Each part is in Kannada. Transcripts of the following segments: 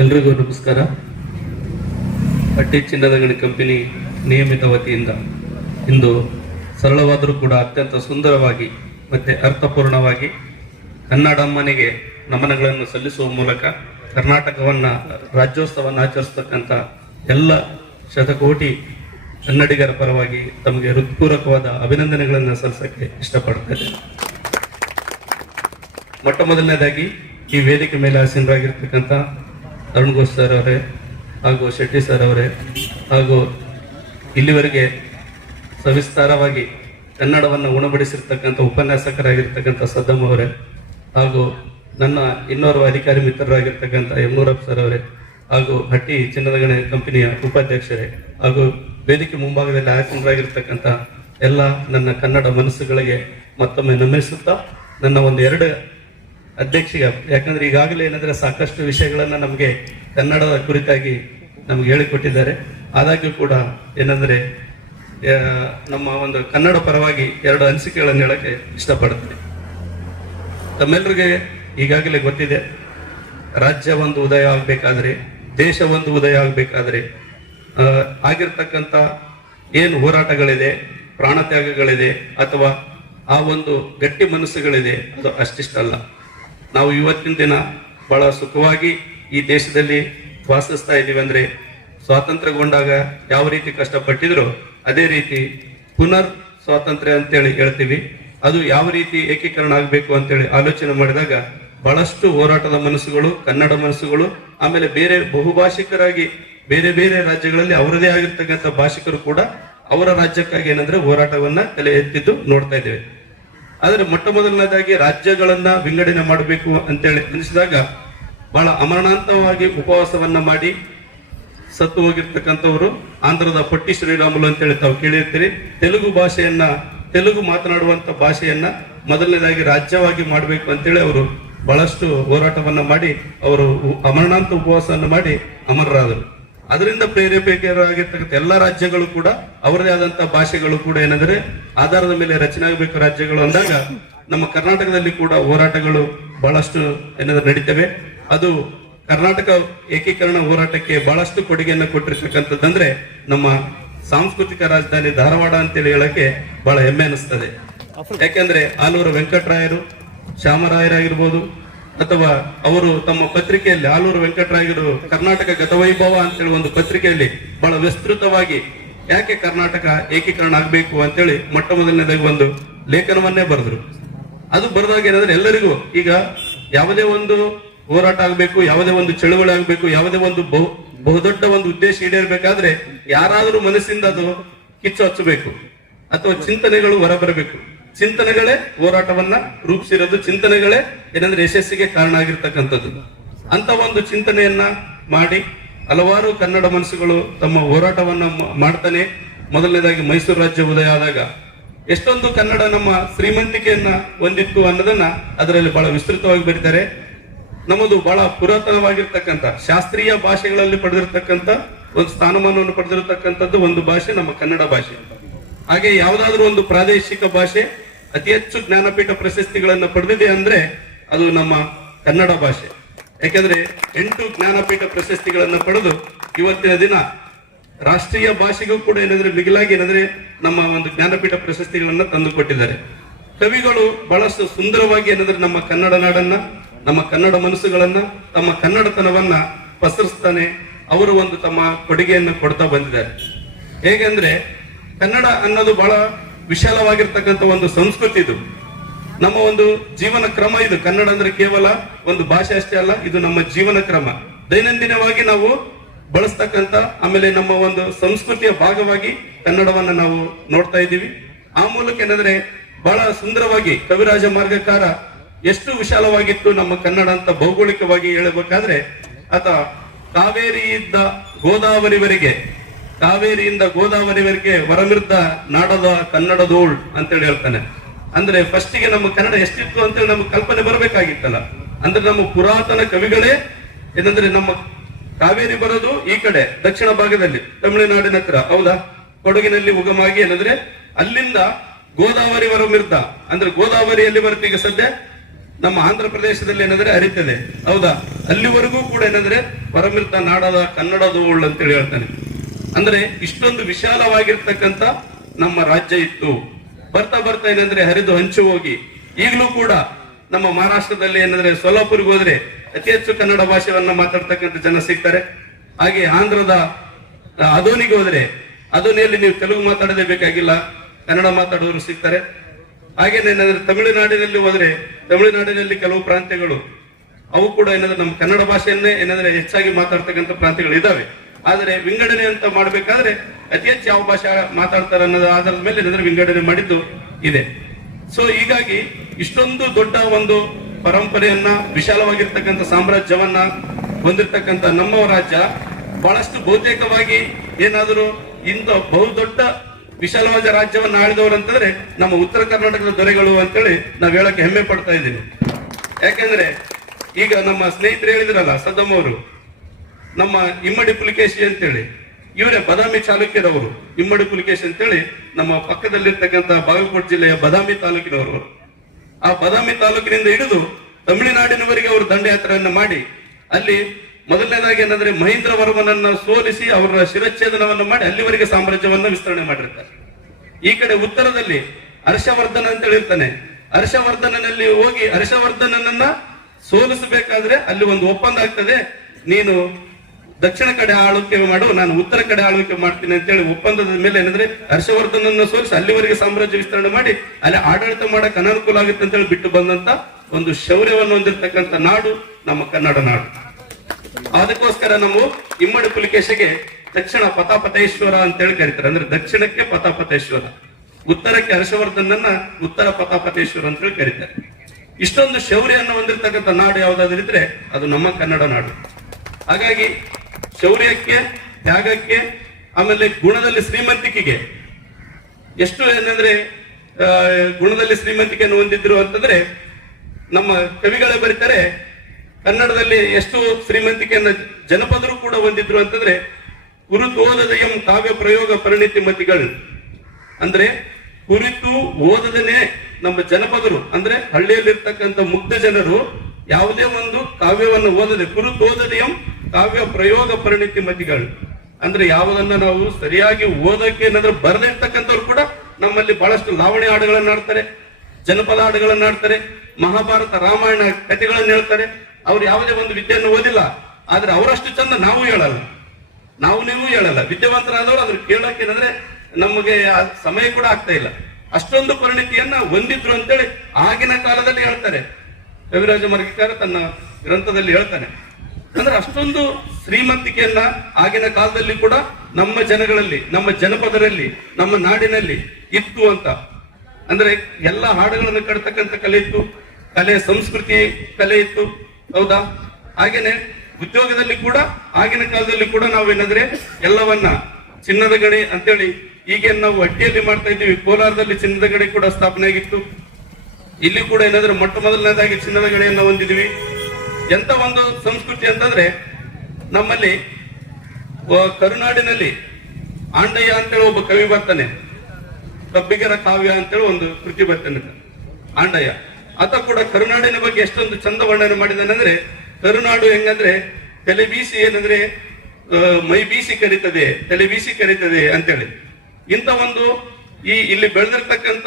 ಎಲ್ರಿಗೂ ನಮಸ್ಕಾರ. ಹಟ್ಟಿ ಚಿನ್ನದ ಕಂಪನಿ ನಿಯಮಿತ ವತಿಯಿಂದ ಇಂದು ಸರಳವಾದರೂ ಕೂಡ ಅತ್ಯಂತ ಸುಂದರವಾಗಿ ಮತ್ತೆ ಅರ್ಥಪೂರ್ಣವಾಗಿ ಕನ್ನಡಮ್ಮನಿಗೆ ನಮನಗಳನ್ನು ಸಲ್ಲಿಸುವ ಮೂಲಕ ಕರ್ನಾಟಕವನ್ನ, ರಾಜ್ಯೋತ್ಸವವನ್ನು ಆಚರಿಸ್ತಕ್ಕಂಥ ಎಲ್ಲ ಶತಕೋಟಿ ಕನ್ನಡಿಗರ ಪರವಾಗಿ ತಮಗೆ ಹೃತ್ಪೂರ್ವಕವಾದ ಅಭಿನಂದನೆಗಳನ್ನು ಸಲ್ಲಿಸಕ್ಕೆ ಇಷ್ಟಪಡ್ತೇನೆ. ಮೊಟ್ಟ ಮೊದಲನೇದಾಗಿ ಈ ವೇದಿಕೆ ಮೇಲೆ ಆಸೀನರಾಗಿರ್ತಕ್ಕಂಥ ಅರುಣ್ ಘೋಷ್ ಸರ್ ಅವರೇ, ಹಾಗೂ ಶೆಟ್ಟಿ ಸರ್ ಅವರೇ, ಹಾಗೂ ಇಲ್ಲಿವರೆಗೆ ಸವಿಸ್ತಾರವಾಗಿ ಕನ್ನಡವನ್ನು ಉಣಬಡಿಸಿರ್ತಕ್ಕಂಥ ಉಪನ್ಯಾಸಕರಾಗಿರ್ತಕ್ಕಂಥ ಸದ್ದಮ್ ಅವರೇ, ಹಾಗೂ ನನ್ನ ಇನ್ನೋರ್ವ ಅಧಿಕಾರಿ ಮಿತ್ರರಾಗಿರ್ತಕ್ಕಂಥ ಯಮೂರಪ್ಪ ಸರ್ ಅವರೇ, ಹಾಗೂ ಹಟ್ಟಿ ಚಿನ್ನದ ಗಣಿ ಕಂಪನಿಯ ಉಪಾಧ್ಯಕ್ಷರೇ, ಹಾಗೂ ವೇದಿಕೆ ಮುಂಭಾಗದಲ್ಲಿ ಆಯಕೊಂಡರಾಗಿರ್ತಕ್ಕಂಥ ಎಲ್ಲ ನನ್ನ ಕನ್ನಡ ಮನಸ್ಸುಗಳಿಗೆ ಮತ್ತೊಮ್ಮೆ ನಮಿಸುತ್ತಾ ನನ್ನ ಒಂದು ಎರಡು ಅಧ್ಯಕ್ಷಿಗ, ಯಾಕಂದ್ರೆ ಈಗಾಗಲೇ ಏನಂದ್ರೆ ಸಾಕಷ್ಟು ವಿಷಯಗಳನ್ನ ನಮಗೆ ಕನ್ನಡದ ಕುರಿತಾಗಿ ನಮ್ಗೆ ಹೇಳಿಕೊಟ್ಟಿದ್ದಾರೆ. ಆದಾಗ್ಯೂ ಕೂಡ ಏನಂದ್ರೆ ನಮ್ಮ ಒಂದು ಕನ್ನಡ ಪರವಾಗಿ ಎರಡು ಅನಿಸಿಕೆಗಳನ್ನು ಹೇಳಕ್ಕೆ ಇಷ್ಟಪಡ್ತೀನಿ. ತಮ್ಮೆಲ್ಲರಿಗೆ ಈಗಾಗಲೇ ಗೊತ್ತಿದೆ, ರಾಜ್ಯ ಒಂದು ಉದಯ ಆಗಬೇಕಾದ್ರೆ, ದೇಶ ಒಂದು ಉದಯ ಆಗಬೇಕಾದ್ರೆ ಆಗಿರ್ತಕ್ಕಂಥ ಏನು ಹೋರಾಟಗಳಿದೆ, ಪ್ರಾಣತ್ಯಾಗಗಳಿದೆ, ಅಥವಾ ಆ ಒಂದು ಗಟ್ಟಿ ಮನಸ್ಸುಗಳಿದೆ, ಅದು ಅಷ್ಟಿಷ್ಟಲ್ಲ. ನಾವು ಇವತ್ತಿನ ದಿನ ಬಹಳ ಸುಖವಾಗಿ ಈ ದೇಶದಲ್ಲಿ ವಾಸಿಸ್ತಾ ಇದ್ದೀವಿ ಅಂದ್ರೆ ಸ್ವಾತಂತ್ರ್ಯಗೊಂಡಾಗ ಯಾವ ರೀತಿ ಕಷ್ಟಪಟ್ಟಿದ್ರು ಅದೇ ರೀತಿ ಪುನರ್ ಸ್ವಾತಂತ್ರ್ಯ ಅಂತೇಳಿ ಹೇಳ್ತೀವಿ. ಅದು ಯಾವ ರೀತಿ ಏಕೀಕರಣ ಆಗಬೇಕು ಅಂತೇಳಿ ಆಲೋಚನೆ ಮಾಡಿದಾಗ ಬಹಳಷ್ಟು ಹೋರಾಟದ ಮನಸ್ಸುಗಳು, ಕನ್ನಡ ಮನಸ್ಸುಗಳು, ಆಮೇಲೆ ಬೇರೆ ಬಹುಭಾಷಿಕರಾಗಿ ಬೇರೆ ಬೇರೆ ರಾಜ್ಯಗಳಲ್ಲಿ ಅವರದೇ ಆಗಿರ್ತಕ್ಕಂಥ ಭಾಷಿಕರು ಕೂಡ ಅವರ ರಾಜ್ಯಕ್ಕಾಗಿ ಏನಂದ್ರೆ ಹೋರಾಟವನ್ನ ತಲೆ ಎತ್ತಿದ್ದು ನೋಡ್ತಾ ಇದ್ದೇವೆ. ಆದ್ರೆ ಮೊಟ್ಟ ಮೊದಲನೇದಾಗಿ ರಾಜ್ಯಗಳನ್ನ ವಿಂಗಡಣೆ ಮಾಡಬೇಕು ಅಂತೇಳಿ ಅನಿಸಿದಾಗ ಬಹಳ ಅಮರಣಾಂತವಾಗಿ ಉಪವಾಸವನ್ನ ಮಾಡಿ ಸತ್ತು ಹೋಗಿರ್ತಕ್ಕಂಥವರು ಆಂಧ್ರದ ಪಟ್ಟಿ ಶ್ರೀರಾಮುಲು ಅಂತೇಳಿ ತಾವು ಕೇಳಿರ್ತೀರಿ. ತೆಲುಗು ಭಾಷೆಯನ್ನ, ತೆಲುಗು ಮಾತನಾಡುವಂತ ಭಾಷೆಯನ್ನ ಮೊದಲನೇದಾಗಿ ರಾಜ್ಯವಾಗಿ ಮಾಡಬೇಕು ಅಂತೇಳಿ ಅವರು ಬಹಳಷ್ಟು ಹೋರಾಟವನ್ನ ಮಾಡಿ ಅವರು ಅಮರಣಾಂತ ಉಪವಾಸವನ್ನು ಮಾಡಿ ಅಮರರಾದರು. ಅದರಿಂದ ಪ್ರೇರೇಪಕರಾಗಿರ್ತಕ್ಕಂಥ ಎಲ್ಲ ರಾಜ್ಯಗಳು ಕೂಡ ಅವರದೇ ಆದಂತಹ ಭಾಷೆಗಳು ಕೂಡ ಏನಂದ್ರೆ ಆಧಾರದ ಮೇಲೆ ರಚನೆ ಆಗಬೇಕು ರಾಜ್ಯಗಳು ಅಂದಾಗ ನಮ್ಮ ಕರ್ನಾಟಕದಲ್ಲಿ ಕೂಡ ಹೋರಾಟಗಳು ಬಹಳಷ್ಟು ಏನಂದ್ರೆ ನಡೀತವೆ. ಅದು ಕರ್ನಾಟಕ ಏಕೀಕರಣ ಹೋರಾಟಕ್ಕೆ ಬಹಳಷ್ಟು ಕೊಡುಗೆಯನ್ನು ಕೊಟ್ಟಿರ್ತಕ್ಕಂಥದ್ದಂದ್ರೆ ನಮ್ಮ ಸಾಂಸ್ಕೃತಿಕ ರಾಜಧಾನಿ ಧಾರವಾಡ ಅಂತೇಳಿ ಹೇಳಕ್ಕೆ ಬಹಳ ಹೆಮ್ಮೆ ಅನಿಸ್ತದೆ. ಯಾಕೆಂದ್ರೆ ಆಲೂರು ವೆಂಕಟರಾಯರು, ಶ್ಯಾಮರಾಯರಾಗಿರ್ಬೋದು ಅಥವಾ ಅವರು ತಮ್ಮ ಪತ್ರಿಕೆಯಲ್ಲಿ ಆಲೂರು ವೆಂಕಟರಾಯರು ಕರ್ನಾಟಕ ಗತವೈಭವ ಅಂತೇಳಿ ಒಂದು ಪತ್ರಿಕೆಯಲ್ಲಿ ಬಹಳ ವಿಸ್ತೃತವಾಗಿ ಯಾಕೆ ಕರ್ನಾಟಕ ಏಕೀಕರಣ ಆಗಬೇಕು ಅಂತೇಳಿ ಮೊಟ್ಟ ಮೊದಲನೇದಾಗಿ ಒಂದು ಲೇಖನವನ್ನೇ ಬರೆದ್ರು. ಅದು ಬರೆದಾಗ ಏನಂದ್ರೆ ಎಲ್ಲರಿಗೂ ಈಗ ಯಾವುದೇ ಒಂದು ಹೋರಾಟ ಆಗಬೇಕು, ಯಾವುದೇ ಒಂದು ಚಳುವಳಿ ಆಗಬೇಕು, ಯಾವುದೇ ಒಂದು ಬಹು, ಬಹುದೊಡ್ಡ ಒಂದು ಉದ್ದೇಶ ಈಡೇರ್ಬೇಕಾದ್ರೆ ಯಾರಾದರೂ ಮನಸ್ಸಿಂದ ಅದು ಕಿಚ್ಚು ಹಚ್ಚಬೇಕು ಅಥವಾ ಚಿಂತನೆಗಳು ಹೊರಬರಬೇಕು. ಚಿಂತನೆಗಳೇ ಹೋರಾಟವನ್ನ ರೂಪಿಸಿರೋದು ಚಿಂತನೆಗಳೇ, ಏನಂದ್ರೆ ಯಶಸ್ಸಿಗೆ ಕಾರಣ ಆಗಿರ್ತಕ್ಕಂಥದ್ದು ಅಂತ ಒಂದು ಚಿಂತನೆಯನ್ನ ಮಾಡಿ ಹಲವಾರು ಕನ್ನಡ ಮನಸ್ಸುಗಳು ತಮ್ಮ ಹೋರಾಟವನ್ನ ಮಾಡ್ತಾನೆ. ಮೊದಲನೇದಾಗಿ ಮೈಸೂರು ರಾಜ್ಯ ಉದಯ ಆದಾಗ ಎಷ್ಟೊಂದು ಕನ್ನಡ ನಮ್ಮ ಶ್ರೀಮಂತಿಕೆಯನ್ನ ಹೊಂದಿತ್ತು ಅನ್ನೋದನ್ನ ಅದರಲ್ಲಿ ಬಹಳ ವಿಸ್ತೃತವಾಗಿ ಬರೀತಾರೆ. ನಮ್ಮದು ಬಹಳ ಪುರಾತನವಾಗಿರ್ತಕ್ಕಂಥ, ಶಾಸ್ತ್ರೀಯ ಭಾಷೆಗಳಲ್ಲಿ ಪಡೆದಿರತಕ್ಕಂಥ, ಒಂದು ಸ್ಥಾನಮಾನವನ್ನು ಪಡೆದಿರತಕ್ಕಂಥದ್ದು ಒಂದು ಭಾಷೆ ನಮ್ಮ ಕನ್ನಡ ಭಾಷೆ. ಹಾಗೆ ಯಾವುದಾದ್ರೂ ಒಂದು ಪ್ರಾದೇಶಿಕ ಭಾಷೆ ಅತಿ ಹೆಚ್ಚು ಜ್ಞಾನಪೀಠ ಪ್ರಶಸ್ತಿಗಳನ್ನ ಪಡೆದಿದೆ ಅಂದ್ರೆ ಅದು ನಮ್ಮ ಕನ್ನಡ ಭಾಷೆ. ಯಾಕೆಂದ್ರೆ ಎಂಟು ಜ್ಞಾನಪೀಠ ಪ್ರಶಸ್ತಿಗಳನ್ನ ಪಡೆದು ಇವತ್ತಿನ ದಿನ ರಾಷ್ಟ್ರೀಯ ಭಾಷೆಗೂ ಕೂಡ ಏನಂದ್ರೆ ಮಿಗಿಲಾಗಿ ಏನಂದ್ರೆ ನಮ್ಮ ಒಂದು ಜ್ಞಾನಪೀಠ ಪ್ರಶಸ್ತಿಗಳನ್ನ ತಂದು ಕೊಟ್ಟಿದ್ದಾರೆ. ಕವಿಗಳು ಬಹಳಷ್ಟು ಸುಂದರವಾಗಿ ಏನಂದ್ರೆ ನಮ್ಮ ಕನ್ನಡ ನಾಡನ್ನ, ನಮ್ಮ ಕನ್ನಡ ಮನಸ್ಸುಗಳನ್ನ, ತಮ್ಮ ಕನ್ನಡತನವನ್ನ ಪಸರಿಸ್ತಾನೆ ಅವರು ಒಂದು ತಮ್ಮ ಕೊಡುಗೆಯನ್ನು ಕೊಡ್ತಾ ಬಂದಿದ್ದಾರೆ. ಹೇಗೆಂದ್ರೆ ಕನ್ನಡ ಅನ್ನೋದು ಬಹಳ ವಿಶಾಲವಾಗಿರ್ತಕ್ಕಂಥ ಒಂದು ಸಂಸ್ಕೃತಿ ಇದು. ನಮ್ಮ ಒಂದು ಜೀವನ ಕ್ರಮ ಇದು. ಕನ್ನಡ ಅಂದ್ರೆ ಕೇವಲ ಒಂದು ಭಾಷೆ ಅಷ್ಟೇ ಅಲ್ಲ, ಇದು ನಮ್ಮ ಜೀವನ ಕ್ರಮ. ದೈನಂದಿನವಾಗಿ ನಾವು ಬಳಸ್ತಕ್ಕಂತ ಆಮೇಲೆ ನಮ್ಮ ಒಂದು ಸಂಸ್ಕೃತಿಯ ಭಾಗವಾಗಿ ಕನ್ನಡವನ್ನ ನಾವು ನೋಡ್ತಾ ಇದ್ದೀವಿ. ಆ ಮೂಲಕ ಏನಂದ್ರೆ ಬಹಳ ಸುಂದರವಾಗಿ ಕವಿರಾಜ ಮಾರ್ಗಕಾರ ಎಷ್ಟು ವಿಶಾಲವಾಗಿತ್ತು ನಮ್ಮ ಕನ್ನಡ ಅಂತ ಭೌಗೋಳಿಕವಾಗಿ ಹೇಳಬೇಕಾದ್ರೆ, ಆತ ಕಾವೇರಿಯಿಂದ ಗೋದಾವರಿವರೆಗೆ ಕಾವೇರಿಯಿಂದ ಗೋದಾವರಿವರೆಗೆ ವರಮಿರ್ದ ನಾಡದ ಕನ್ನಡದೋಳ್ ಅಂತೇಳಿ ಹೇಳ್ತಾನೆ. ಅಂದ್ರೆ ಫಸ್ಟಿಗೆ ನಮ್ಮ ಕನ್ನಡ ಎಷ್ಟಿತ್ತು ಅಂತೇಳಿ ನಮ್ಗೆ ಕಲ್ಪನೆ ಬರಬೇಕಾಗಿತ್ತಲ್ಲ. ಅಂದ್ರೆ ನಮ್ಮ ಪುರಾತನ ಕವಿಗಳೇ, ಏನಂದ್ರೆ ನಮ್ಮ ಕಾವೇರಿ ಬರೋದು ಈ ಕಡೆ, ದಕ್ಷಿಣ ಭಾಗದಲ್ಲಿ, ತಮಿಳುನಾಡಿನ ಹತ್ರ, ಹೌದಾ? ಕೊಡಗಿನಲ್ಲಿ ಉಗಮಾಗಿ ಏನಂದ್ರೆ ಅಲ್ಲಿಂದ ಗೋದಾವರಿ ವರಮಿರ್ದ ಅಂದ್ರೆ ಗೋದಾವರಿಯಲ್ಲಿ ಬರುತ್ತೆ ಈಗ ಸದ್ಯ? ನಮ್ಮ ಆಂಧ್ರ ಪ್ರದೇಶದಲ್ಲಿ ಏನಂದ್ರೆ ಅರಿತದೆ, ಹೌದಾ? ಅಲ್ಲಿವರೆಗೂ ಕೂಡ ಏನಂದ್ರೆ ವರಮಿರ್ದ ನಾಡದ ಕನ್ನಡದೋಳ್ ಅಂತೇಳಿ ಹೇಳ್ತಾನೆ. ಅಂದ್ರೆ ಇಷ್ಟೊಂದು ವಿಶಾಲವಾಗಿರ್ತಕ್ಕಂಥ ನಮ್ಮ ರಾಜ್ಯ ಇತ್ತು. ಬರ್ತಾ ಬರ್ತಾ ಏನಂದ್ರೆ ಹರಿದು ಹಂಚು ಹೋಗಿ. ಈಗಲೂ ಕೂಡ ನಮ್ಮ ಮಹಾರಾಷ್ಟ್ರದಲ್ಲಿ ಏನಂದ್ರೆ ಸೋಲಾಪುರ್ಗೆ ಹೋದ್ರೆ ಅತಿ ಹೆಚ್ಚು ಕನ್ನಡ ಭಾಷೆಯನ್ನ ಮಾತಾಡ್ತಕ್ಕಂಥ ಜನ ಸಿಗ್ತಾರೆ. ಹಾಗೆ ಆಂಧ್ರದ ಅದೋನಿಗೆ ಹೋದ್ರೆ, ಅದೋನಿಯಲ್ಲಿ ನೀವು ತೆಲುಗು ಮಾತಾಡದೇ ಬೇಕಾಗಿಲ್ಲ, ಕನ್ನಡ ಮಾತಾಡೋರು ಸಿಗ್ತಾರೆ. ಹಾಗೇನೆ ಏನಂದ್ರೆ ತಮಿಳುನಾಡಿನಲ್ಲಿ ಹೋದ್ರೆ, ತಮಿಳುನಾಡಿನಲ್ಲಿ ಕೆಲವು ಪ್ರಾಂತ್ಯಗಳು, ಅವು ಕೂಡ ಏನಂದ್ರೆ ನಮ್ಮ ಕನ್ನಡ ಭಾಷೆಯನ್ನೇ ಏನಂದ್ರೆ ಹೆಚ್ಚಾಗಿ ಮಾತಾಡ್ತಕ್ಕಂಥ ಪ್ರಾಂತ್ಯಗಳು ಇದಾವೆ. ಆದರೆ ವಿಂಗಡಣೆ ಅಂತ ಮಾಡಬೇಕಾದ್ರೆ ಅತಿ ಹೆಚ್ಚು ಯಾವ ಭಾಷೆ ಮಾತಾಡ್ತಾರೆ ಅನ್ನೋದು ಆಧಾರದ ಮೇಲೆ ಏನಂದ್ರೆ ವಿಂಗಡಣೆ ಮಾಡಿದ್ದು ಇದೆ. ಸೊ ಹೀಗಾಗಿ ಇಷ್ಟೊಂದು ದೊಡ್ಡ ಒಂದು ಪರಂಪರೆಯನ್ನ, ವಿಶಾಲವಾಗಿರ್ತಕ್ಕಂಥ ಸಾಮ್ರಾಜ್ಯವನ್ನ ಹೊಂದಿರತಕ್ಕಂಥ ನಮ್ಮ ರಾಜ್ಯ ಬಹಳಷ್ಟು ಬಹುತೇಕವಾಗಿ ಏನಾದರೂ ಇಂಥ ಬಹುದೊಡ್ಡ ವಿಶಾಲವಾದ ರಾಜ್ಯವನ್ನ ಆಳಿದವರು ಅಂತಂದ್ರೆ ನಮ್ಮ ಉತ್ತರ ಕರ್ನಾಟಕದ ದೊರೆಗಳು ಅಂತೇಳಿ ನಾವು ಹೇಳಕ್ಕೆ ಹೆಮ್ಮೆ ಪಡ್ತಾ ಇದ್ದೀವಿ. ಯಾಕಂದ್ರೆ ಈಗ ನಮ್ಮ ಸ್ನೇಹಿತರು ಹೇಳಿದ್ರಲ್ಲ ಸದಮ್ಮ ಅವರು ನಮ್ಮ ಇಮ್ಮಡಿ ಪುಲಿಕೇಶಿ ಅಂತೇಳಿ, ಇವರೇ ಬದಾಮಿ ಚಾಲುಕ್ಯರವರು. ಇಮ್ಮಡಿ ಪುಲಿಕೇಶಿ ಅಂತೇಳಿ ನಮ್ಮ ಪಕ್ಕದಲ್ಲಿರ್ತಕ್ಕಂಥ ಬಾಗಲಕೋಟೆ ಜಿಲ್ಲೆಯ ಬದಾಮಿ ತಾಲೂಕಿನವರು. ಆ ಬದಾಮಿ ತಾಲೂಕಿನಿಂದ ಹಿಡಿದು ತಮಿಳುನಾಡಿನವರಿಗೆ ಅವರು ದಂಡಯಾತ್ರೆಯನ್ನು ಮಾಡಿ, ಅಲ್ಲಿ ಮೊದಲನೇದಾಗಿ ಏನಂದ್ರೆ ಮಹೇಂದ್ರ ವರ್ಮನನ್ನ ಸೋಲಿಸಿ ಅವರ ಶಿರಚ್ಛೇದನವನ್ನು ಮಾಡಿ ಅಲ್ಲಿವರೆಗೆ ಸಾಮ್ರಾಜ್ಯವನ್ನ ವಿಸ್ತರಣೆ ಮಾಡಿರ್ತಾರೆ. ಈ ಕಡೆ ಉತ್ತರದಲ್ಲಿ ಹರ್ಷವರ್ಧನ ಅಂತ ಹೇಳಿರ್ತಾನೆ ಹರ್ಷವರ್ಧನನಲ್ಲಿ ಹೋಗಿ ಹರ್ಷವರ್ಧನನ್ನ ಸೋಲಿಸಬೇಕಾದ್ರೆ ಅಲ್ಲಿ ಒಂದು ಒಪ್ಪಂದ ಆಗ್ತದೆ. ನೀನು ದಕ್ಷಿಣ ಕಡೆ ಆಳ್ವಿಕೆ ಮಾಡು, ನಾನು ಉತ್ತರ ಕಡೆ ಆಳ್ವಿಕೆ ಮಾಡ್ತೀನಿ ಅಂತೇಳಿ ಒಪ್ಪಂದದ ಮೇಲೆ ಏನಂದ್ರೆ ಹರ್ಷವರ್ಧನನ್ನ ಸೋರಿಸಿ ಅಲ್ಲಿವರೆಗೆ ಸಾಮ್ರಾಜ್ಯ ವಿಸ್ತರಣೆ ಮಾಡಿ, ಅಲ್ಲಿ ಆಡಳಿತ ಮಾಡಕ್ ಅನಾನುಕೂಲ ಆಗುತ್ತೆ ಅಂತ ಹೇಳಿ ಬಿಟ್ಟು ಬಂದಂತ ಒಂದು ಶೌರ್ಯವನ್ನು ಹೊಂದಿರತಕ್ಕಂತ ನಾಡು ನಮ್ಮ ಕನ್ನಡ ನಾಡು. ಅದಕ್ಕೋಸ್ಕರ ನಾವು ಇಮ್ಮಡಿ ಪುಲಿಕೇಶಿಗೆ ದಕ್ಷಿಣ ಪತಾಪತೇಶ್ವರ ಅಂತೇಳಿ ಕರೀತಾರೆ. ಅಂದ್ರೆ ದಕ್ಷಿಣಕ್ಕೆ ಪತಾಪತೇಶ್ವರ ಉತ್ತರಕ್ಕೆ ಹರ್ಷವರ್ಧನನ್ನ ಉತ್ತರ ಪತಾಪತೇಶ್ವರ ಅಂತೇಳಿ ಕರೀತಾರೆ. ಇಷ್ಟೊಂದು ಶೌರ್ಯವನ್ನು ಹೊಂದಿರತಕ್ಕಂಥ ನಾಡು ಯಾವ್ದಾದ್ರು ಇದ್ರೆ ಅದು ನಮ್ಮ ಕನ್ನಡ ನಾಡು. ಹಾಗಾಗಿ ಶೌರ್ಯಕ್ಕೆ, ತ್ಯಾಗಕ್ಕೆ, ಆಮೇಲೆ ಗುಣದಲ್ಲಿ ಶ್ರೀಮಂತಿಕೆಗೆ. ಎಷ್ಟು ಏನಂದ್ರೆ ಗುಣದಲ್ಲಿ ಶ್ರೀಮಂತಿಕೆಯನ್ನು ಹೊಂದಿದ್ರು ಅಂತಂದ್ರೆ, ನಮ್ಮ ಕವಿಗಳೇ ಬರೀತಾರೆ, ಕನ್ನಡದಲ್ಲಿ ಎಷ್ಟು ಶ್ರೀಮಂತಿಕೆಯನ್ನ ಜನಪದರು ಕೂಡ ಹೊಂದಿದ್ರು ಅಂತಂದ್ರೆ ಕುರಿತು ಎಂ ಕಾವ್ಯ ಪ್ರಯೋಗ ಪರಿಣಿತಿ ಮತಿಗಳು. ಅಂದ್ರೆ, ಕುರಿತು ಓದದನೆ ನಮ್ಮ ಜನಪದರು, ಅಂದ್ರೆ ಹಳ್ಳಿಯಲ್ಲಿರ್ತಕ್ಕಂಥ ಮುಗ್ಧ ಜನರು ಯಾವುದೇ ಒಂದು ಕಾವ್ಯವನ್ನು ಓದದೆ ಕುರಿತು ಓದದೆ ಎಂ ಕಾವ್ಯ ಪ್ರಯೋಗ ಪರಿಣಿತಿ ಮತಿಗಳು. ಅಂದ್ರೆ ಯಾವುದನ್ನ ನಾವು ಸರಿಯಾಗಿ ಓದಕ್ಕೆ ಏನಾದ್ರೂ ಬರದೇ ಇರ್ತಕ್ಕಂಥವ್ರು ಕೂಡ ನಮ್ಮಲ್ಲಿ ಬಹಳಷ್ಟು ಲಾವಣಿ ಹಾಡುಗಳನ್ನ ಆಡ್ತಾರೆ ಜನಪದ ಹಾಡುಗಳನ್ನ ಆಡ್ತಾರೆ ಮಹಾಭಾರತ ರಾಮಾಯಣ ಕಥೆಗಳನ್ನ ಹೇಳ್ತಾರೆ. ಅವ್ರು ಯಾವುದೇ ಒಂದು ವಿದ್ಯೆಯನ್ನು ಓದಿಲ್ಲ, ಆದ್ರೆ ಅವರಷ್ಟು ಚಂದ ನಾವು ಹೇಳಲ್ಲ. ನಾವು ನೀವು ಹೇಳಲ್ಲ. ವಿದ್ಯಾವಂತರಾದವರು ಅದ್ರ ಕೇಳೋಕೆ ಏನಂದ್ರೆ ನಮಗೆ ಸಮಯ ಕೂಡ ಆಗ್ತಾ ಇಲ್ಲ. ಅಷ್ಟೊಂದು ಪರಿಣಿತಿಯನ್ನ ಹೊಂದಿದ್ರು ಅಂತೇಳಿ ಆಗಿನ ಕಾಲದಲ್ಲಿ ಹೇಳ್ತಾರೆ. ಕವಿರಾಜ ಮರ್ಗಿಕಾರ ತನ್ನ ಗ್ರಂಥದಲ್ಲಿ ಹೇಳ್ತಾನೆ ಅಂದ್ರೆ ಅಷ್ಟೊಂದು ಶ್ರೀಮಂತಿಕೆಯನ್ನ ಆಗಿನ ಕಾಲದಲ್ಲಿ ಕೂಡ ನಮ್ಮ ಜನಗಳಲ್ಲಿ, ನಮ್ಮ ಜನಪದರಲ್ಲಿ, ನಮ್ಮ ನಾಡಿನಲ್ಲಿ ಇತ್ತು ಅಂತ. ಅಂದ್ರೆ ಎಲ್ಲ ಹಾಡುಗಳನ್ನು ಕಟ್ತಕ್ಕಂಥ ಕಲೆ ಇತ್ತು, ಕಲೆ ಸಂಸ್ಕೃತಿ ಕಲೆ ಇತ್ತು, ಹೌದಾ? ಹಾಗೇನೆ ಉದ್ಯೋಗದಲ್ಲಿ ಕೂಡ, ಆಗಿನ ಕಾಲದಲ್ಲಿ ಕೂಡ ನಾವೇನಂದ್ರೆ ಎಲ್ಲವನ್ನ ಚಿನ್ನದ ಗಣಿ ಅಂತೇಳಿ ಈಗೇನು ನಾವು ಹಟ್ಟಿಯಲ್ಲಿ ಮಾಡ್ತಾ ಇದ್ದೀವಿ, ಕೋಲಾರದಲ್ಲಿ ಚಿನ್ನದ ಗಣಿ ಕೂಡ ಸ್ಥಾಪನೆ ಆಗಿತ್ತು ಇಲ್ಲಿ ಕೂಡ ಏನಾದ್ರೆ ಮೊಟ್ಟ ಮೊದಲನೇದಾಗಿ ಚಿನ್ನದ ಗಣಿಯನ್ನ ಹೊಂದಿದ್ವಿ. ಎಂತ ಒಂದು ಸಂಸ್ಕೃತಿ ಅಂತಂದ್ರೆ ನಮ್ಮಲ್ಲಿ ಕರುನಾಡಿನಲ್ಲಿ ಆಂಡಯ್ಯ ಅಂತೇಳಿ ಒಬ್ಬ ಕವಿ ಬರ್ತಾನೆ. ಕಬ್ಬಿಗರ ಕಾವ್ಯ ಅಂತೇಳಿ ಒಂದು ಕೃತಿ ಬರ್ತಾನೆ ಆಂಡಯ್ಯ. ಆತ ಕೂಡ ಕರುನಾಡಿನ ಬಗ್ಗೆ ಎಷ್ಟೊಂದು ಚಂದ ವರ್ಣನೆ ಮಾಡಿದಾನಂದ್ರೆ ಕರುನಾಡು ಹೆಂಗಂದ್ರೆ, ತಲೆ ಬೀಸಿ ಏನಂದ್ರೆ ಮೈ ಬೀಸಿ ಕರೀತದೆ, ತಲೆ ಬೀಸಿ ಕರೀತದೆ ಅಂತೇಳಿ. ಇಂಥ ಒಂದು ಈ ಇಲ್ಲಿ ಬೆಳೆದಿರ್ತಕ್ಕಂತ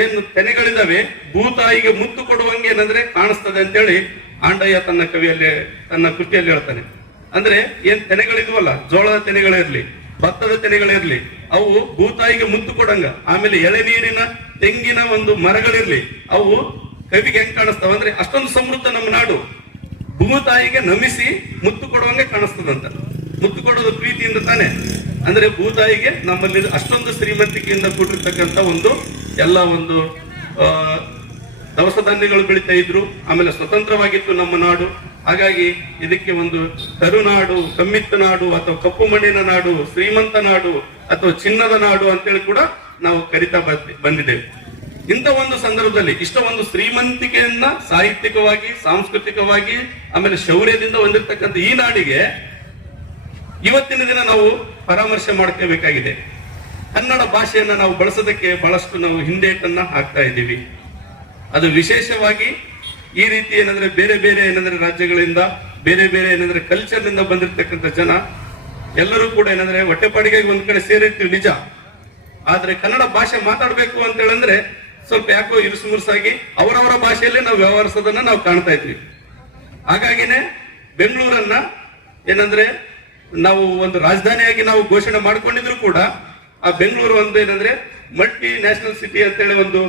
ಏನು ತೆನೆಗಳಿದಾವೆ, ಭೂತಾಯಿಗೆ ಮುತ್ತು ಕೊಡುವಂಗೆ ಏನಂದ್ರೆ ಕಾಣಿಸ್ತದೆ ಅಂತೇಳಿ ಆಂಡಯ್ಯ ತನ್ನ ಕವಿಯಲ್ಲಿ, ತನ್ನ ಕೃತಿಯಲ್ಲಿ ಹೇಳ್ತಾನೆ. ಅಂದ್ರೆ ಏನ್ ತೆನೆಗಳಿದ್ವಲ್ಲ, ಜೋಳದ ತೆನೆಗಳಿರ್ಲಿ ಭತ್ತದ ತೆನೆಗಳಿರ್ಲಿ ಅವು ಭೂತಾಯಿಗೆ ಮುತ್ತು ಕೊಡಂಗ, ಆಮೇಲೆ ಎಳೆನೀರಿನ ತೆಂಗಿನ ಒಂದು ಮರಗಳಿರ್ಲಿ, ಅವು ಕವಿಗೆ ಹೆಂಗ್ ಕಾಣಿಸ್ತಾವ? ಅಂದ್ರೆ ಅಷ್ಟೊಂದು ಸಮೃದ್ಧ ನಮ್ಮ ನಾಡು. ಭೂತಾಯಿಗೆ ನಮಿಸಿ ಮುತ್ತು ಕೊಡುವಂಗೆ ಕಾಣಿಸ್ತದಂತ. ಮುತ್ತು ಕೊಡೋದು ಪ್ರೀತಿಯಿಂದ ತಾನೆ. ಅಂದ್ರೆ ಭೂತಾಯಿಗೆ ನಮ್ಮಲ್ಲಿ ಅಷ್ಟೊಂದು ಶ್ರೀಮಂತಿಕೆಯಿಂದ ಕೂಡಿರ್ತಕ್ಕಂಥ ಒಂದು ಎಲ್ಲ ಒಂದು ದವಸ ಧಾನ್ಯಗಳು ಬೆಳೀತಾ ಇದ್ರು. ಆಮೇಲೆ ಸ್ವತಂತ್ರವಾಗಿತ್ತು ನಮ್ಮ ನಾಡು. ಹಾಗಾಗಿ ಇದಕ್ಕೆ ಒಂದು ತರುನಾಡು ಕಮ್ಮಿತ್ತ ನಾಡು, ಅಥವಾ ಕಪ್ಪು ಮಣ್ಣಿನ ನಾಡು, ಶ್ರೀಮಂತ ನಾಡು, ಅಥವಾ ಚಿನ್ನದ ನಾಡು ಅಂತೇಳಿ ಕೂಡ ನಾವು ಕರಿತಾ ಬಂದ್- ಬಂದಿದ್ದೇವೆ. ಇಂಥ ಒಂದು ಸಂದರ್ಭದಲ್ಲಿ ಇಷ್ಟ ಒಂದು ಶ್ರೀಮಂತಿಕೆಯನ್ನ ಸಾಹಿತ್ಯಿಕವಾಗಿ, ಸಾಂಸ್ಕೃತಿಕವಾಗಿ, ಆಮೇಲೆ ಶೌರ್ಯದಿಂದ ಹೊಂದಿರತಕ್ಕಂಥ ಈ ನಾಡಿಗೆ ಇವತ್ತಿನ ದಿನ ನಾವು ಪರಾಮರ್ಶೆ ಮಾಡ್ಕೋಬೇಕಾಗಿದೆ. ಕನ್ನಡ ಭಾಷೆಯನ್ನ ನಾವು ಬಳಸೋದಕ್ಕೆ ಬಹಳಷ್ಟು ನಾವು ಹಿಂದೇಟನ್ನ ಹಾಕ್ತಾ ಇದ್ದೀವಿ. ಅದು ವಿಶೇಷವಾಗಿ ಈ ರೀತಿ ಏನಂದ್ರೆ ಬೇರೆ ಬೇರೆ ಏನಂದ್ರೆ ರಾಜ್ಯಗಳಿಂದ, ಬೇರೆ ಬೇರೆ ಏನಂದ್ರೆ ಕಲ್ಚರ್ನಿಂದ ಬಂದಿರತಕ್ಕಂಥ ಜನ, ಎಲ್ಲರೂ ಕೂಡ ಏನಂದ್ರೆ ಹೊಟ್ಟೆಪಾಡಿಗಾಗಿ ಒಂದ್ ಕಡೆ ಸೇರಿರ್ತೀವಿ ನಿಜ. ಆದ್ರೆ ಕನ್ನಡ ಭಾಷೆ ಮಾತಾಡಬೇಕು ಅಂತ ಹೇಳಂದ್ರೆ ಸ್ವಲ್ಪ ಯಾಕೋ ಇರುಸು ಮುರುಸಾಗಿ ಅವರವರ ಭಾಷೆಯಲ್ಲೇ ನಾವು ವ್ಯವಹರಿಸೋದನ್ನ ನಾವು ಕಾಣ್ತಾ ಇದ್ವಿ. ಹಾಗಾಗಿನೇ ಬೆಂಗಳೂರನ್ನ ಏನಂದ್ರೆ ನಾವು ಒಂದು ರಾಜಧಾನಿಯಾಗಿ ನಾವು ಘೋಷಣೆ ಮಾಡ್ಕೊಂಡಿದ್ರು ಕೂಡ ಆ ಬೆಂಗಳೂರು ಒಂದು ಏನಂದ್ರೆ ಮಲ್ಟಿ ನ್ಯಾಷನಲ್ ಸಿಟಿ ಅಂತೇಳಿ ಒಂದು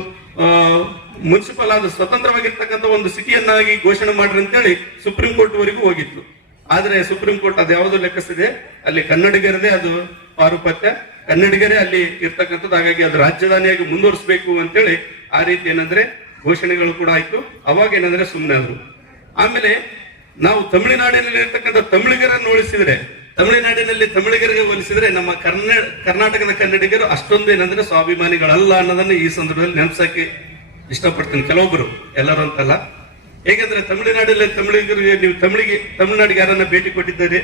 ಮುನ್ಸಿಪಲ್ ಆದ ಸ್ವತಂತ್ರವಾಗಿರ್ತಕ್ಕಂಥ ಒಂದು ಸಿಟಿಯನ್ನಾಗಿ ಘೋಷಣೆ ಮಾಡ್ರಿ ಅಂತೇಳಿ ಸುಪ್ರೀಂ ಕೋರ್ಟ್ ವರೆಗೂ ಹೋಗಿತ್ತು. ಆದ್ರೆ ಸುಪ್ರೀಂ ಕೋರ್ಟ್ ಅದು ಯಾವುದು ಲೆಕ್ಕಿಸಿದೆ ಅಲ್ಲಿ ಕನ್ನಡಿಗರದೇ ಅದು ಪಾರುಪತ್ಯ. ಕನ್ನಡಿಗರೇ ಅಲ್ಲಿ ಇರ್ತಕ್ಕಂಥದ್ದು. ಹಾಗಾಗಿ ಅದು ರಾಜಧಾನಿಯಾಗಿ ಮುಂದುವರಿಸಬೇಕು ಅಂತೇಳಿ ಆ ರೀತಿ ಏನಂದ್ರೆ ಘೋಷಣೆಗಳು ಕೂಡ ಆಯ್ತು. ಅವಾಗ ಏನಂದ್ರೆ ಸುಮ್ಮನೆ ಆದ್ರು. ಆಮೇಲೆ ನಾವು ತಮಿಳುನಾಡಿನಲ್ಲಿ ಇರ್ತಕ್ಕಂಥ ತಮಿಳಿಗರನ್ನು ಹೋಲಿಸಿದ್ರೆ ತಮಿಳುನಾಡಿನಲ್ಲಿ ತಮಿಳಿಗರಿಗೆ ಹೋಲಿಸಿದ್ರೆ ನಮ್ಮ ಕರ್ನ, ಕರ್ನಾಟಕದ ಕನ್ನಡಿಗರು ಅಷ್ಟೊಂದು ಏನಂದ್ರೆ ಸ್ವಾಭಿಮಾನಿಗಳಲ್ಲ ಅನ್ನೋದನ್ನ ಈ ಸಂದರ್ಭದಲ್ಲಿ ನೆನಪಿಸಕ್ಕೆ ಇಷ್ಟಪಡ್ತೀನಿ. ಕೆಲವೊಬ್ಬರು ಎಲ್ಲರೂ ಅಂತಲ್ಲ. ಹೇಗೆಂದ್ರೆ ತಮಿಳುನಾಡಲ್ಲಿ ತಮಿಳಿಗರಿಗೆ ನೀವು ತಮಿಳಿಗೆ, ತಮಿಳುನಾಡಿಗೆ ಯಾರನ್ನ ಭೇಟಿ ಕೊಟ್ಟಿದ್ದೀರಿ?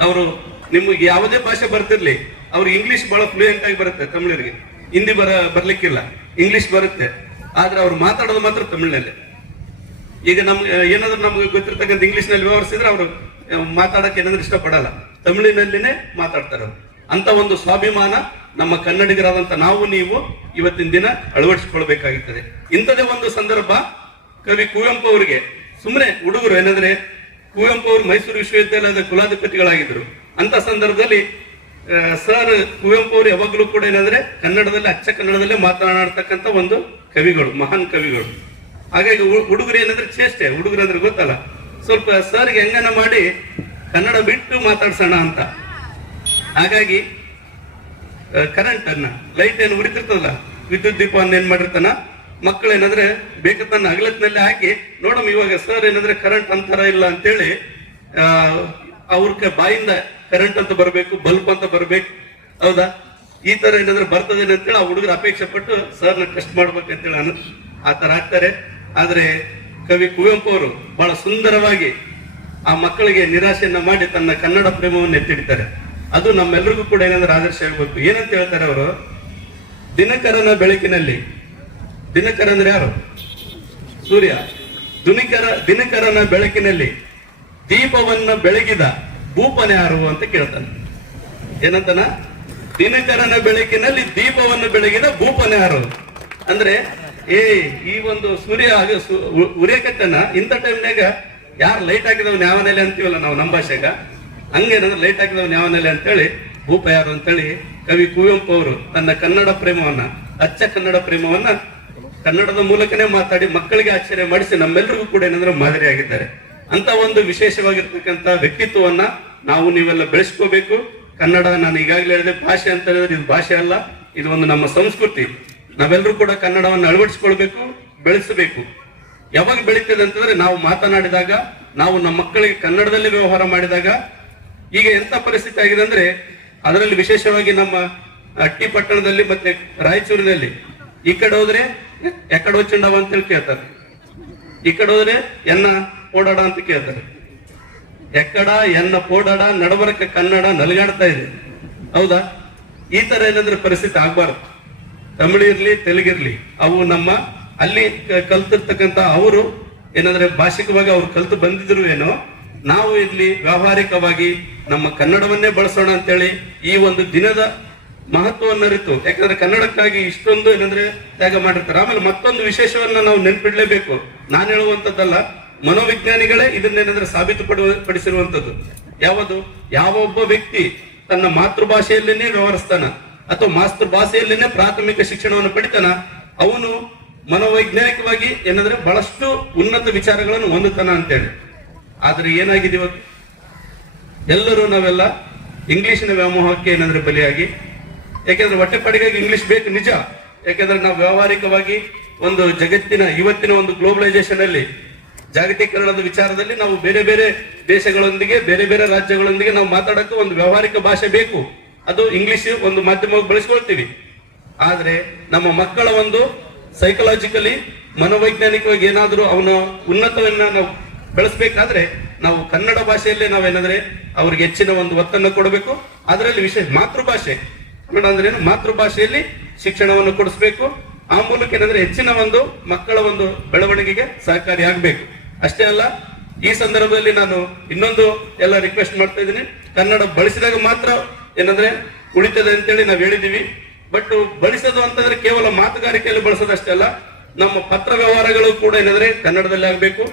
ಅವರು ನಿಮಗೆ ಯಾವುದೇ ಭಾಷೆ ಬರ್ತಿರ್ಲಿ ಅವ್ರು ಇಂಗ್ಲಿಷ್ ಬಹಳ ಫ್ಲೂಯೆಂಟ್ ಆಗಿ ಬರುತ್ತೆ ತಮಿಳರಿಗೆ. ಹಿಂದಿ ಬರ, ಬರ್ಲಿಕ್ಕಿಲ್ಲ. ಇಂಗ್ಲಿಷ್ ಬರುತ್ತೆ. ಆದ್ರೆ ಅವ್ರು ಮಾತಾಡೋದು ಮಾತ್ರ ತಮಿಳಿನಲ್ಲಿ. ಈಗ ನಮ್ಗೆ, ಏನಾದ್ರು ನಮ್ಗೆ ಗೊತ್ತಿರ್ತಕ್ಕಂಥ ಇಂಗ್ಲಿಷ್ನಲ್ಲಿ ವ್ಯವಹರಿಸಿದ್ರೆ ಅವರು ಮಾತಾಡಕ್ಕೆ ಏನಂದ್ರೆ ಇಷ್ಟಪಡಲ್ಲ. ತಮಿಳಿನಲ್ಲಿನೇ ಮಾತಾಡ್ತಾರೆ. ಅಂತ ಒಂದು ಸ್ವಾಭಿಮಾನ ನಮ್ಮ ಕನ್ನಡಿಗರಾದಂತ ನಾವು, ನೀವು ಇವತ್ತಿನ ದಿನ ಅಳವಡಿಸಿಕೊಳ್ಬೇಕಾಗುತ್ತದೆ. ಇಂಥದೇ ಒಂದು ಸಂದರ್ಭ ಕವಿ ಕುವೆಂಪು ಅವರಿಗೆ. ಸುಮ್ಮನೆ ಹುಡುಗರು ಏನಂದ್ರೆ ಕುವೆಂಪು ಅವರು ಮೈಸೂರು ವಿಶ್ವವಿದ್ಯಾಲಯದ ಕುಲಾಧಿಪತಿಗಳಾಗಿದ್ರು ಅಂತ ಸಂದರ್ಭದಲ್ಲಿ ಸರ್ ಕುವೆಂಪು ಅವರು ಯಾವಾಗಲೂ ಕೂಡ ಏನಂದ್ರೆ ಕನ್ನಡದಲ್ಲಿ, ಅಚ್ಚ ಕನ್ನಡದಲ್ಲೇ ಮಾತನಾಡ್ತಕ್ಕಂಥ ಒಂದು ಕವಿಗಳು, ಮಹಾನ್ ಕವಿಗಳು. ಹಾಗಾಗಿ ಹುಡುಗರು ಏನಂದ್ರೆ ಚೇಷ್ಟೆ. ಹುಡುಗರು ಅಂದ್ರೆ ಗೊತ್ತಲ್ಲ. ಸ್ವಲ್ಪ ಸರ್ಗೆ ಹೆಂಗನ ಮಾಡಿ ಕನ್ನಡ ಬಿಟ್ಟು ಮಾತಾಡ್ಸೋಣ ಅಂತ. ಹಾಗಾಗಿ ಕರೆಂಟ್ ಅನ್ನ ಲೈಟ್ ಏನು ಉರಿತಿರ್ತದಲ್ಲ, ವಿದ್ಯುತ್ ದೀಪವನ್ನು ಏನ್ ಮಾಡಿರ್ತಾನ ಮಕ್ಕಳು ಬೇಕತನ್ನ ಅಗಲತ್ನಲ್ಲಿ ಹಾಕಿ, ನೋಡಮ್ ಇವಾಗ ಸರ್ ಏನಂದ್ರೆ ಕರೆಂಟ್ ಅಂತರ ಇಲ್ಲ ಅಂತೇಳಿ ಅವ್ರ ಬಾಯಿಂದ ಕರೆಂಟ್ ಅಂತ ಬರಬೇಕು, ಬಲ್ಬ್ ಅಂತ ಬರ್ಬೇಕು, ಹೌದಾ? ಈ ತರ ಏನಂದ್ರೆ ಬರ್ತದೆ ಅಂತೇಳಿ ಆ ಹುಡುಗರು ಅಪೇಕ್ಷೆ ಪಟ್ಟು ಸರ್ನ ಟೆಸ್ಟ್ ಮಾಡ್ಬೇಕಂತೇಳಿ ಅನ್ನ ಆ ತರ ಆಗ್ತಾರೆ ಆದ್ರೆ ಕವಿ ಕುವೆಂಪು ಅವರು ಬಹಳ ಸುಂದರವಾಗಿ ಆ ಮಕ್ಕಳಿಗೆ ನಿರಾಶೆಯನ್ನ ಮಾಡಿ ತನ್ನ ಕನ್ನಡ ಪ್ರೇಮವನ್ನು ಎತ್ತಿಡ್ತಾರೆ ಅದು ನಮ್ಮೆಲ್ಲರಿಗೂ ಕೂಡ ಏನಂದ್ರೆ ಆದರ್ಶ ಆಗಬೇಕು. ಏನಂತ ಹೇಳ್ತಾರೆ ಅವರು? ದಿನಕರನ ಬೆಳಕಿನಲ್ಲಿ. ದಿನಕರ ಅಂದ್ರೆ ಯಾರು? ಸೂರ್ಯ. ದುನಿಕರ, ದಿನಕರನ ಬೆಳಕಿನಲ್ಲಿ ದೀಪವನ್ನ ಬೆಳಗಿದ ಭೂಪನ ಯಾರು ಅಂತ ಕೇಳ್ತಾನೆ. ಏನಂತನ? ದಿನಕರನ ಬೆಳಕಿನಲ್ಲಿ ದೀಪವನ್ನು ಬೆಳಗಿದ ಭೂಪನ ಯಾರು? ಅಂದ್ರೆ ಏ, ಈ ಒಂದು ಸೂರ್ಯ ಉ- ಉರಿಯಕತ್ತನ ಇಂಥ ಟೈಮ್ನಾಗ ಯಾರು ಲೈಟ್ ಹಾಕಿದವ್ ನ್ಯಾವನೆಲೆ ಅಂತೀವಲ್ಲ ನಾವು ನಮ್ಮ ಭಾಷೆಗ ಹಂಗೇನಂದ್ರೆ ಲೈಟ್ ಹಾಕಿದವ್ ನ್ಯಾವನೆಲೆ ಅಂತೇಳಿ, ಭೂಪ ಯಾರು ಅಂತೇಳಿ, ಕವಿ ಕುವೆಂಪು ಅವರು ತನ್ನ ಕನ್ನಡ ಪ್ರೇಮವನ್ನ, ಅಚ್ಚ ಕನ್ನಡ ಪ್ರೇಮವನ್ನ ಕನ್ನಡದ ಮೂಲಕನೇ ಮಾತಾಡಿ ಮಕ್ಕಳಿಗೆ ಆಶ್ಚರ್ಯ ಮಾಡಿಸಿ ನಮ್ಮೆಲ್ಲರಿಗೂ ಕೂಡ ಏನಂದ್ರೆ ಮಾದರಿಯಾಗಿದ್ದಾರೆ ಅಂತ ಒಂದು ವಿಶೇಷವಾಗಿರ್ತಕ್ಕಂಥ ವ್ಯಕ್ತಿತ್ವವನ್ನ ನಾವು ನೀವೆಲ್ಲ ಬೆಳೆಸ್ಕೋಬೇಕು. ಕನ್ನಡ ನಾನು ಈಗಾಗಲೇ ಹೇಳಿದೆ, ಭಾಷೆ ಅಂತ ಹೇಳಿದ್ರೆ ಇದು ಭಾಷೆ ಅಲ್ಲ, ಇದು ಒಂದು ನಮ್ಮ ಸಂಸ್ಕೃತಿ. ನಾವೆಲ್ಲರೂ ಕೂಡ ಕನ್ನಡವನ್ನು ಅಳವಡಿಸಿಕೊಳ್ಬೇಕು, ಬೆಳೆಸಬೇಕು. ಯಾವಾಗ ಬೆಳೀತದೆ ಅಂತಂದ್ರೆ ನಾವು ಮಾತನಾಡಿದಾಗ, ನಾವು ನಮ್ಮ ಮಕ್ಕಳಿಗೆ ಕನ್ನಡದಲ್ಲಿ ವ್ಯವಹಾರ ಮಾಡಿದಾಗ, ಈಗ ಎಂತ ಪರಿಸ್ಥಿತಿ ಆಗಿದೆ ಅಂದ್ರೆ ಅದರಲ್ಲಿ ವಿಶೇಷವಾಗಿ ನಮ್ಮ ಅಟ್ಟಿ ಪಟ್ಟಣದಲ್ಲಿ ಮತ್ತೆ ರಾಯಚೂರಿನಲ್ಲಿ, ಈ ಕಡೆ ಹೋದ್ರೆ ಎಕಡೆ ಅಂತ ಹೇಳಿ ಕೇಳ್ತಾರೆ. ಈ ಕಡೆ ಹೋದ್ರೆ ಎನ್ನ ಓಡಾಡ ಅಂತ ಕೇಳ್ತಾರೆ. ಎಕ್ಕಡ ಎನ್ನ ಪೋಡಾಡ ನಡಬರಕ ಕನ್ನಡ ನಲಗಾಡ್ತಾ ಇದೆ. ಹೌದಾ? ಈ ತರ ಏನಂದ್ರೆ ಪರಿಸ್ಥಿತಿ ಆಗ್ಬಾರ್ದು. ತಮಿಳಿರ್ಲಿ, ತೆಲುಗಿರ್ಲಿ, ಅವು ನಮ್ಮ ಅಲ್ಲಿ ಕಲ್ತಿರ್ತಕ್ಕಂಥ ಅವರು ಏನಂದ್ರೆ ಭಾಷಿಕವಾಗಿ ಅವ್ರು ಕಲ್ತು ಬಂದಿದ್ರು ಏನೋ, ನಾವು ಇಲ್ಲಿ ವ್ಯಾವಹಾರಿಕವಾಗಿ ನಮ್ಮ ಕನ್ನಡವನ್ನೇ ಬಳಸೋಣ ಅಂತೇಳಿ ಈ ಒಂದು ದಿನದ ಮಹತ್ವವನ್ನು ಅರಿತು. ಯಾಕಂದ್ರೆ ಕನ್ನಡಕ್ಕಾಗಿ ಇಷ್ಟೊಂದು ಏನಂದ್ರೆ ತ್ಯಾಗ ಮಾಡಿರ್ತಾರೆ. ಆಮೇಲೆ ಮತ್ತೊಂದು ವಿಶೇಷವನ್ನ ನಾವು ನೆನ್ಪಿಡ್ಲೇಬೇಕು. ನಾನು ಹೇಳುವಂತದ್ದಲ್ಲ ಮನೋವಿಜ್ಞಾನಿಗಳೇ ಇದನ್ನೇನಂದ್ರೆ ಸಾಬೀತುಪಡುವ ಪಡಿಸಿರುವಂತದ್ದು ಯಾವುದು? ಯಾವೊಬ್ಬ ವ್ಯಕ್ತಿ ತನ್ನ ಮಾತೃಭಾಷೆಯಲ್ಲೇನೆ ವ್ಯವಹರಿಸ್ತಾನ. ಅಥವಾ ಮಾಸ್ತೃ ಭಾಷೆಯಲ್ಲೇನೆ ಪ್ರಾಥಮಿಕ ಶಿಕ್ಷಣವನ್ನು ಪಡಿತಾನ, ಅವನು ಮನೋವೈಜ್ಞಾನಿಕವಾಗಿ ಏನಂದ್ರೆ ಬಹಳಷ್ಟು ಉನ್ನತ ವಿಚಾರಗಳನ್ನು ಹೊಂದುತ್ತಾನ ಅಂತೇಳಿ. ಆದ್ರೆ ಏನಾಗಿದೆ ಇವತ್ತು? ಎಲ್ಲರೂ ನಾವೆಲ್ಲ ಇಂಗ್ಲಿಷಿನ ವ್ಯಾಮೋಹಕ್ಕೆ ಏನಂದ್ರೆ ಬಲಿಯಾಗಿ, ಯಾಕೆಂದ್ರೆ ಹೊಟ್ಟೆಪಾಡಿಗಾಗಿ ಇಂಗ್ಲಿಷ್ ಬೇಕು ನಿಜ. ಯಾಕೆಂದ್ರೆ ನಾವು ವ್ಯಾವಹಾರಿಕವಾಗಿ ಒಂದು ಜಗತ್ತಿನ, ಇವತ್ತಿನ ಒಂದು ಗ್ಲೋಬಲೈಸೇಷನ್ ಅಲ್ಲಿ, ಜಾಗತೀಕರಣದ ವಿಚಾರದಲ್ಲಿ ನಾವು ಬೇರೆ ಬೇರೆ ದೇಶಗಳೊಂದಿಗೆ, ಬೇರೆ ಬೇರೆ ರಾಜ್ಯಗಳೊಂದಿಗೆ ನಾವು ಮಾತಾಡಕ್ಕೆ ಒಂದು ವ್ಯಾವಹಾರಿಕ ಭಾಷೆ ಬೇಕು. ಅದು ಇಂಗ್ಲಿಷ್ ಒಂದು ಮಾಧ್ಯಮವಾಗಿ ಬಳಸ್ಕೊಳ್ತೀವಿ. ಆದ್ರೆ ನಮ್ಮ ಮಕ್ಕಳ ಒಂದು ಸೈಕಲಾಜಿಕಲಿ ಮನೋವೈಜ್ಞಾನಿಕವಾಗಿ ಏನಾದರೂ ಅವನ ಉನ್ನತವನ್ನ ನಾವು ಬೆಳೆಸಬೇಕಾದ್ರೆ ನಾವು ಕನ್ನಡ ಭಾಷೆಯಲ್ಲೇ ನಾವೇನಂದ್ರೆ ಅವ್ರಿಗೆ ಹೆಚ್ಚಿನ ಒಂದು ಒತ್ತನ್ನು ಕೊಡಬೇಕು. ಅದರಲ್ಲಿ ವಿಶೇಷ ಮಾತೃಭಾಷೆ. ಅಂದ್ರೆ ಏನು? ಮಾತೃಭಾಷೆಯಲ್ಲಿ ಶಿಕ್ಷಣವನ್ನು ಕೊಡಿಸ್ಬೇಕು. ಆ ಮೂಲಕ ಏನಂದ್ರೆ ಹೆಚ್ಚಿನ ಒಂದು ಮಕ್ಕಳ ಒಂದು ಬೆಳವಣಿಗೆಗೆ ಸಹಕಾರಿ ಆಗ್ಬೇಕು. ಅಷ್ಟೇ ಅಲ್ಲ, ಈ ಸಂದರ್ಭದಲ್ಲಿ ನಾನು ಇನ್ನೊಂದು ಎಲ್ಲ ರಿಕ್ವೆಸ್ಟ್ ಮಾಡ್ತಾ ಇದ್ದೀನಿ. ಕನ್ನಡ ಬಳಸಿದಾಗ ಮಾತ್ರ ಏನಂದ್ರೆ ಉಳಿತದೆ ಅಂತೇಳಿ ನಾವು ಹೇಳಿದೀವಿ. ಬಟ್ ಬಳಸೋದು ಅಂತಂದ್ರೆ ಕೇವಲ ಮಾತುಗಾರಿಕೆಯಲ್ಲಿ ಬಳಸೋದಷ್ಟೇ ಅಲ್ಲ, ನಮ್ಮ ಪತ್ರ ವ್ಯವಹಾರಗಳು ಕೂಡ ಏನಂದ್ರೆ ಕನ್ನಡದಲ್ಲಿ ಆಗ್ಬೇಕು.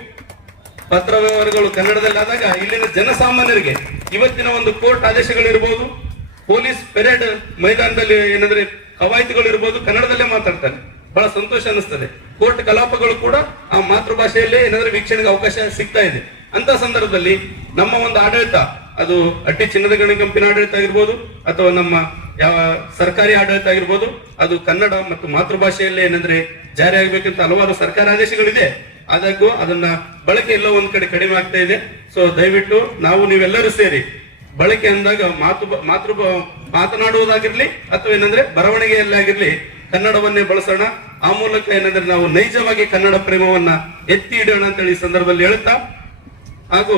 ಪತ್ರ ವ್ಯವಹಾರಗಳು ಕನ್ನಡದಲ್ಲಿ ಆದಾಗ ಇಲ್ಲಿನ ಜನಸಾಮಾನ್ಯರಿಗೆ ಇವತ್ತಿನ ಒಂದು ಕೋರ್ಟ್ ಆದೇಶಗಳಿರ್ಬೋದು ಪೊಲೀಸ್ ಪೆರೇಡ್ ಮೈದಾನದಲ್ಲಿ ಏನಂದ್ರೆ ಕವಾಯತುಗಳು ಇರ್ಬೋದು, ಕನ್ನಡದಲ್ಲೇ ಮಾತಾಡ್ತಾರೆ. ಬಹಳ ಸಂತೋಷ ಅನಿಸ್ತದೆ ಕೋರ್ಟ್ ಕಲಾಪಗಳು ಕೂಡ ಆ ಮಾತೃಭಾಷೆಯಲ್ಲೇ ಏನಾದ್ರೆ ವೀಕ್ಷಣೆಗೆ ಅವಕಾಶ ಸಿಗ್ತಾ ಇದೆ. ಅಂತ ಸಂದರ್ಭದಲ್ಲಿ ನಮ್ಮ ಒಂದು ಆಡಳಿತ ಅದು ಅಟ್ಟಿ ಚಿನ್ನದ ಗಣಿ ಕಂಪನಿ ಆಡಳಿತ ಆಗಿರ್ಬೋದು, ಅಥವಾ ನಮ್ಮ ಯಾವ ಸರ್ಕಾರಿ ಆಡಳಿತ ಆಗಿರ್ಬೋದು, ಅದು ಕನ್ನಡ ಮತ್ತು ಮಾತೃಭಾಷೆಯಲ್ಲೇ ಏನಂದ್ರೆ ಜಾರಿ ಆಗ್ಬೇಕಂತ ಹಲವಾರು ಸರ್ಕಾರ ಆದೇಶಗಳಿದೆ. ಆದಾಗ್ಯೂ ಅದನ್ನ ಬಳಕೆ ಎಲ್ಲ ಒಂದ್ ಕಡೆ ಕಡಿಮೆ ಆಗ್ತಾ ಇದೆ. ಸೊ ದಯವಿಟ್ಟು ನಾವು ನೀವೆಲ್ಲರೂ ಸೇರಿ ಬಳಕೆ ಅಂದಾಗ ಮಾತು ಮಾತೃ ಮಾತನಾಡುವುದಾಗಿರ್ಲಿ ಅಥವಾ ಏನಂದ್ರೆ ಬರವಣಿಗೆಯಲ್ಲಾಗಿರ್ಲಿ ಕನ್ನಡವನ್ನೇ ಬಳಸೋಣ. ಆ ಮೂಲಕ ಏನಂದ್ರೆ ನಾವು ನೈಜವಾಗಿ ಕನ್ನಡ ಪ್ರೇಮವನ್ನ ಎತ್ತಿ ಇಡೋಣ ಅಂತೇಳಿ ಈ ಸಂದರ್ಭದಲ್ಲಿ ಹೇಳುತ್ತಾ ಹಾಗೂ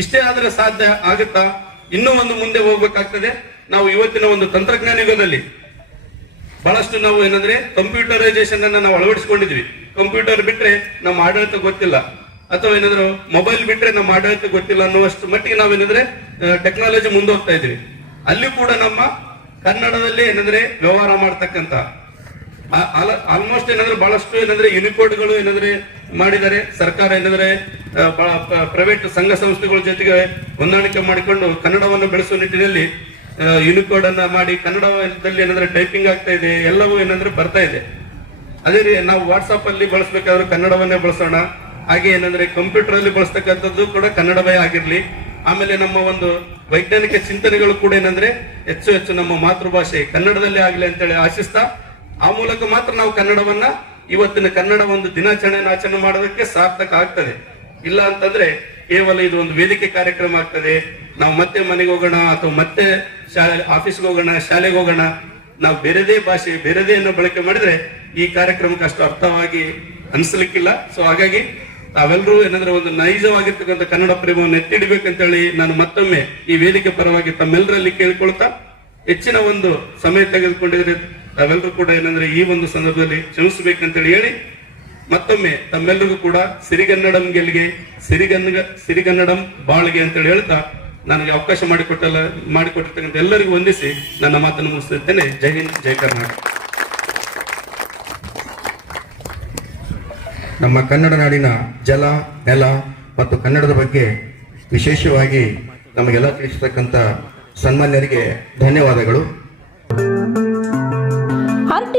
ಇಷ್ಟೇ ಆದ್ರೆ ಸಾಧ್ಯ ಆಗುತ್ತಾ? ಇನ್ನೂ ಒಂದು ಮುಂದೆ ಹೋಗ್ಬೇಕಾಗ್ತದೆ. ನಾವು ಇವತ್ತಿನ ಒಂದು ತಂತ್ರಜ್ಞಾನ ಯುಗದಲ್ಲಿ ಬಹಳಷ್ಟು ನಾವು ಏನಂದ್ರೆ ಕಂಪ್ಯೂಟರೈಸೇಷನ್ ಅನ್ನ ನಾವು ಅಳವಡಿಸಿಕೊಂಡಿದ್ವಿ. ಕಂಪ್ಯೂಟರ್ ಬಿಟ್ರೆ ನಮ್ಮ ಆಡಳಿತ ಗೊತ್ತಿಲ್ಲ. ಅಥವಾ ಏನಂದ್ರೆ ಮೊಬೈಲ್ ಬಿಟ್ರೆ ನಮ್ಮ ಆಡಳಿತ ಗೊತ್ತಿಲ್ಲ ಅನ್ನುವಷ್ಟು ಮಟ್ಟಿಗೆ ನಾವೇನಂದ್ರೆ ಟೆಕ್ನಾಲಜಿ ಮುಂದೋಗ್ತಾ ಇದ್ವಿ ಅಲ್ಲಿ ಕೂಡ ನಮ್ಮ ಕನ್ನಡದಲ್ಲಿ ಏನಂದ್ರೆ ವ್ಯವಹಾರ ಮಾಡ್ತಕ್ಕಂತ ಆಲ್ಮೋಸ್ಟ್ ಏನಂದ್ರೆ ಬಹಳಷ್ಟು ಏನಂದ್ರೆ ಯುನಿಕೋಡ್ಗಳು ಏನಂದ್ರೆ ಮಾಡಿದರೆ ಸರ್ಕಾರ ಏನಂದ್ರೆ ಪ್ರೈವೇಟ್ ಸಂಘ ಸಂಸ್ಥೆಗಳ ಜೊತೆಗೆ ಹೊಂದಾಣಿಕೆ ಮಾಡಿಕೊಂಡು ಕನ್ನಡವನ್ನು ಬೆಳೆಸುವ ನಿಟ್ಟಿನಲ್ಲಿ ಯುನಿಕೋಡ್ ಅನ್ನ ಮಾಡಿ ಕನ್ನಡದಲ್ಲಿ ಏನಂದ್ರೆ ಟೈಪಿಂಗ್ ಆಗ್ತಾ ಇದೆ, ಎಲ್ಲವೂ ಏನಂದ್ರೆ ಬರ್ತಾ ಇದೆ. ಅದೇ ರೀ, ನಾವು ವಾಟ್ಸಾಪ್ ಅಲ್ಲಿ ಬಳಸಬೇಕಾದ್ರೆ ಕನ್ನಡವನ್ನೇ ಬಳಸೋಣ. ಹಾಗೆ ಏನಂದ್ರೆ ಕಂಪ್ಯೂಟರ್ ಅಲ್ಲಿ ಬಳಸ್ತಕ್ಕಂಥದ್ದು ಕೂಡ ಕನ್ನಡವೇ ಆಗಿರ್ಲಿ. ಆಮೇಲೆ ನಮ್ಮ ಒಂದು ವೈಜ್ಞಾನಿಕ ಚಿಂತನೆಗಳು ಕೂಡ ಏನಂದ್ರೆ ಹೆಚ್ಚು ಹೆಚ್ಚು ನಮ್ಮ ಮಾತೃಭಾಷೆ ಕನ್ನಡದಲ್ಲಿ ಆಗಲಿ ಅಂತೇಳಿ ಆಶಿಸ್ತಾ, ಆ ಮೂಲಕ ಮಾತ್ರ ನಾವು ಕನ್ನಡವನ್ನ ಇವತ್ತಿನ ಕನ್ನಡ ಒಂದು ದಿನಾಚರಣೆ ಆಚರಣೆ ಮಾಡೋದಕ್ಕೆ ಸಾರ್ಥಕ ಆಗ್ತದೆ. ಇಲ್ಲ ಅಂತಂದ್ರೆ ಕೇವಲ ಇದು ಒಂದು ವೇದಿಕೆ ಕಾರ್ಯಕ್ರಮ ಆಗ್ತದೆ. ನಾವು ಮತ್ತೆ ಮನೆಗೆ ಹೋಗೋಣ ಅಥವಾ ಮತ್ತೆ ಶಾಲೆ, ಆಫೀಸ್ಗೆ ಹೋಗೋಣ, ಶಾಲೆಗೆ ಹೋಗೋಣ. ನಾವು ಬೇರೆದೇ ಭಾಷೆ, ಬೇರೆದೇ ಅನ್ನೋ ಬಳಕೆ ಮಾಡಿದ್ರೆ ಈ ಕಾರ್ಯಕ್ರಮಕ್ಕೆ ಅಷ್ಟು ಅರ್ಥವಾಗಿ ಅನಿಸ್ಲಿಕ್ಕಿಲ್ಲ. ಸೊ ಹಾಗಾಗಿ ತಾವೆಲ್ಲರೂ ಏನಂದ್ರೆ ಒಂದು ನೈಜವಾಗಿರ್ತಕ್ಕಂಥ ಕನ್ನಡ ಪ್ರೇಮವನ್ನು ಎತ್ತಿಡ್ಬೇಕಂತೇಳಿ ನಾನು ಮತ್ತೊಮ್ಮೆ ಈ ವೇದಿಕೆ ಪರವಾಗಿ ತಮ್ಮೆಲ್ಲರಲ್ಲಿ ಕೇಳ್ಕೊಳ್ತಾ ಹೆಚ್ಚಿನ ಒಂದು ಸಮಯ ತೆಗೆದುಕೊಂಡಿದ್ರೆ ತಾವೆಲ್ಲರೂ ಕೂಡ ಏನಂದ್ರೆ ಈ ಒಂದು ಸಂದರ್ಭದಲ್ಲಿ ಕ್ಷಮಿಸಬೇಕಂತೇಳಿ ಹೇಳಿ ಮತ್ತೊಮ್ಮೆ ತಮ್ಮೆಲ್ಲರಿಗೂ ಕೂಡ ಸಿರಿಗನ್ನಡಂ ಗೆಲ್ಗೆ ಸಿರಿಗನ್ನ ಸಿರಿಗನ್ನಡಂ ಬಾಳ್ಗೆ ಅಂತೇಳಿ ಹೇಳ್ತಾ ನನಗೆ ಅವಕಾಶ ಮಾಡಿಕೊಟ್ಟಲ್ಲ, ಮಾಡಿಕೊಟ್ಟಿರ್ತಕ್ಕಂಥ ಎಲ್ಲರಿಗೂ ವಂದಿಸಿ ನನ್ನ ಮಾತನ್ನು ಮುಗಿಸುತ್ತೇನೆ. ಜೈ ಹಿಂದ್, ಜೈ ಕರ್ನಾಟಕ. ನಮ್ಮ ಕನ್ನಡ ನಾಡಿನ ಜಲ, ನೆಲ ಮತ್ತು ಕನ್ನಡದ ಬಗ್ಗೆ ವಿಶೇಷವಾಗಿ ನಮಗೆಲ್ಲ ತಿಳಿಸತಕ್ಕಂಥ ಸನ್ಮಾನ್ಯರಿಗೆ ಧನ್ಯವಾದಗಳು.